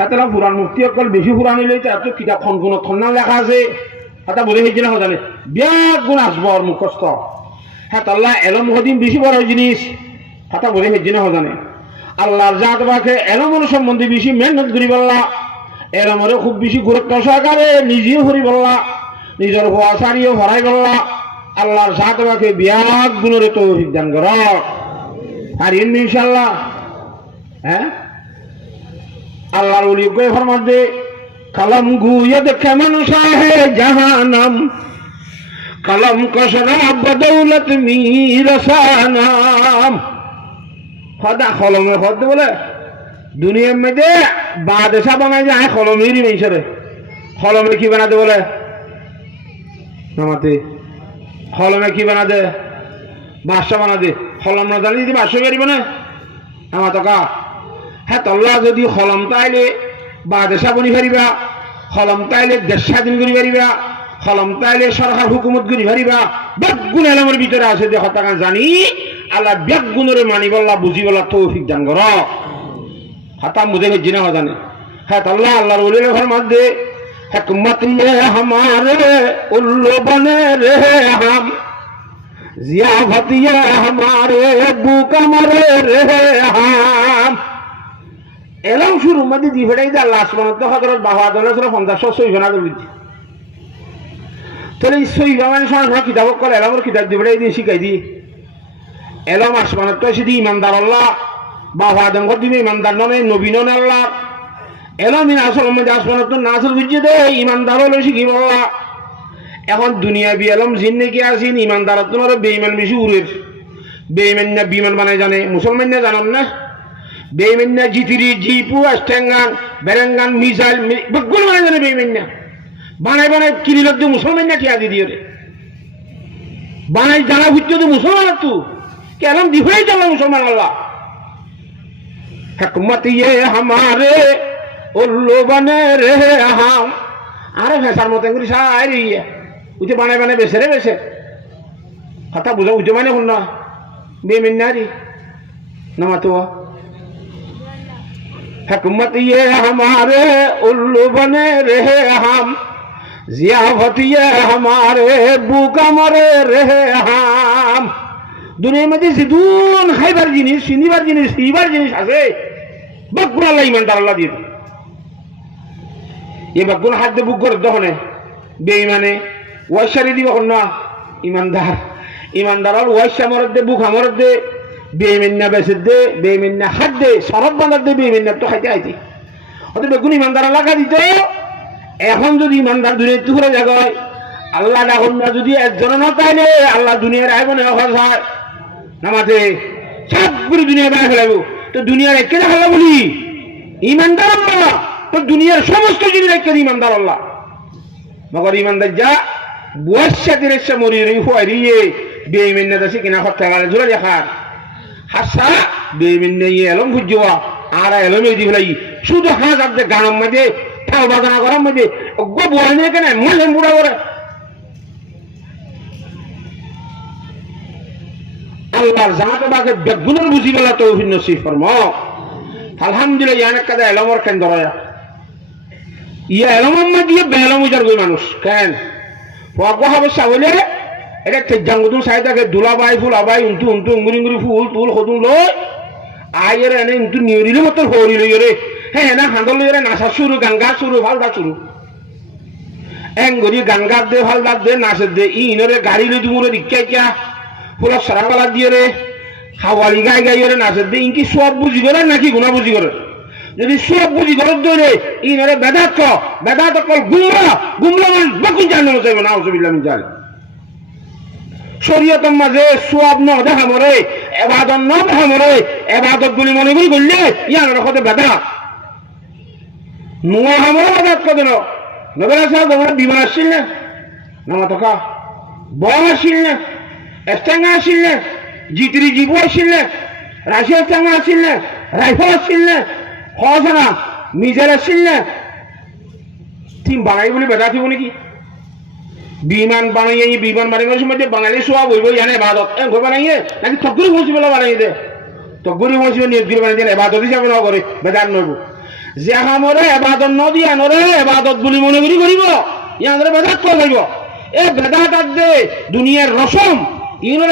হাতারা পুরাণ মুক্তি অকল বেশি পুরাণ হইলে তার তো কিতাব খন কোনো খন্না লেখা আছে হাতা বলে হয়েছে না জানে বিরাট গুণ আসবো আর মুখস্থ হ্যাঁ আল্লাহ এলম হদিন বেশি বড় জিনিস হাতা বলে হয়েছে না জানে আল্লাহর জাত বাকে এলমর সম্বন্ধে বেশি মেহনত করি বললা এলমরে খুব বেশি গুরুত্ব সহকারে নিজেও করি বললা নিজের হওয়া সারিও ভরাই বললা আল্লাহর জাত বাকে বিরাট গুণরে তৌফিক দান কর আর ইনশাআল্লাহ হ্যাঁ আল্লাহর ওলি কই ফরমাতে কলম গুয়ে দেখে মানুষ হে জাহানম কলম কসরা বদৌলত মিরসানাম খোদা কলমে খোদ বলে দুনিয়ার মধ্যে বাদশা বানায় যায় কলমেরই মেশরে কলমে কি বানাতে বলে নামাতে কলমে কি বানাতে বাদশা বানাতে কলম না জানি যদি বাদশা বেরিব না আমার তো কা হ্যাঁ তল্লা যদি কলম তাইলে বাদশা বনি পারিবা কলম তাইলে দেশ স্বাধীন করি পারিবা কলম তাইলে সরকার হুকুমত করি পারিবা বেগুন এলমের ভিতরে আছে যে হত্যাকান জানি আল্লাহ বেগুনরে মানি বল্লা বুঝি বল্লা তৌফিক দান কর হাতাম বুঝে গেছি না জানে হ্যাঁ তল্লা আল্লাহর ওলির মধ্যে হিকমত মে हमारे उल्लू बने रे हम जियाफत ये हमारे बुक मरे रे हम এলাম শুরু মধ্যে দি ফেটাই দা লাস্ট পর্যন্ত হযরত বাহাদুর 50 সই বানা করে দিচ্ছি তাহলে সই বানানোর সময় কিতাব করে এলামর কিতাব দি ফেটাই দিয়ে শিখাই দি এলাম আসমানত তো সিদি ইমানদার আল্লাহ বাহাদুর কো দিবে ইমানদার নয় নবী নয় আল্লাহ এলামিন আসল মধ্যে আসমানত নাসল বুঝিয়ে দে ইমানদার হলো শিখিব আল্লাহ এখন দুনিয়া বি এলম জিন্নে কি আসিন ইমানদার তোমার বেঈমান বেশি উড়ের বেঈমান না বিমান বানায় জানে মুসলমান না জানেন না বেইমান্না জিতিরি জিপু আস্টেঙ্গান বেরেঙ্গান মিসাইল বগুল মানে জানে বেইমান্না বানাই বানাই কিনি লোক মুসলমান না কিয়া দিয়ে রে বানাই জানা হইতো তো মুসলমান তু কেরাম দিফাই চলো মুসলমান আল্লাহ হিকমত ये हमारे उल्लू बने रे हम আরে ফেসার মত করে সারি উঠে বানাই বানাই বেসে রে বেসে কথা বুঝা উঠে মানে হন না বেইমান্না রে নামাতো हिकमत ये हमारे उल्लू बने रहे हम जियाफत ये हमारे बुका मरे रहे हम दुनिया में जिदून खाइबार जिनिस सिनिबार जिनिस सीबार जिनिस আছে বগুন আল্লাহ ইমানদার আল্লাহ দিয়ে এই বগুন হাত দিয়ে বুক করে দহনে বেঈমানে ওয়াশারি দিব না ইমানদার ইমানদার আর ওয়াশা মরদ দে বুক আমরদ দে বেইমান্না বেসে দে বেইমান্না হাত দে সরব বানার দে বেইমান্না তো খাইতে আইতি অত বেগুন ইমানদার লাগা দিত এখন যদি ইমানদার দুনিয়ার টুকরে জায়গায় আল্লাহ ডাকুন না যদি একজন না পাইলে আল্লাহ দুনিয়ার আইব না খরচ হয় নামাতে সব পুরো দুনিয়া বানাই ফেলাবো তো দুনিয়ার একে দেখালা বলি ইমানদার আল্লাহ তো দুনিয়ার সমস্ত জিনিস একে ইমানদার আল্লাহ মগর ইমানদার যা বুয়াশা তিরেশা মরি রি ফুয়ারিয়ে বেইমান্না দাসি কিনা হত্যা করে জোরে দেখার হাসা বেইমান্না এলম বুঝবা আর এলম এই দিলাই শুধু হাজ আপনি গানের মধ্যে ঠাল বাজানা করার মধ্যে গো বলে নিয়ে কেন মনে বুড়া করে আল্লাহর জাহাতে বাকে বেগুনের বুঝি বেলা তৌফিক নসিব ফরমাও আলহামদুলিল্লাহ ইয়ানে কাদা এলমর কেন ধরা ইয়া এলমর মধ্যে বেলম উজার গই মানুষ কেন ওয়াগো হবে সাবলে এটা তেজাঙ্গুতুন সাইদাকে দুলাবাই ফুল আবাই উন্তু উন্তু উঙ্গুরি উঙ্গুরি ফুল তুল খদুন লই আয়ের এনে উন্তু নিউরিলে মত হরি লই রে হ্যাঁ না হাঁদল লই রে নাচা শুরু গাঙ্গা শুরু ফালদা শুরু এঙ্গরি গাঙ্গা দে ফালদা দে নাচে দে ইনরে গাড়ি লই দুমুরে রিক্কাইয়া ফুল সারাবালা দিয়ে রে হাওয়ালি গাই গাই রে নাচে দে ইনকি সব বুঝি করে নাকি গুনাহ বুঝি করে যদি সব বুঝি করে দরে ইনরে বেদাত কল গুমরা মান বাকুন জানো যাবে না আউযুবিল্লাহ মিন জালিক শরীয়তের মাঝে সওয়াব ন দেখা মরে ইবাদত ন দেখা মরে ইবাদত গুলি মনে করি করলে ইয়ার রকতে বেদাত নোয়া হামরা বেদাত কত ন নবরা সাহেব আমার বিমান আসছিল না নামাতকা বম আসছিল না এস্টাঙ্গা আসছিল না জিতরি জিবু আসছিল না রাশিয়া টাঙ্গা আসছিল না রাইফেল আসছিল না হজনা মিজাইল আসছিল না তিন বাঙালি বলে বেদাত হইব নাকি বিমান বানাইয়ে বিমান বানানোর সময় বাঙালি সব হইব জানে ইবাদত ঘর বানাইয়ে নাকি তকগুরি পৌঁছিবেলা বানাই দে তকগুরি পৌঁছিবে নিয়োগ বানাই দিয়ে ইবাদত হিসাবে ন করে বেদাত নইব যে হামরে এবাদত নদী আনরে এবাদত বুলি মনে করি করিব ইয়ানরে বেদাত করিব এই বেদাত দে দুনিয়ার রসম ইউনো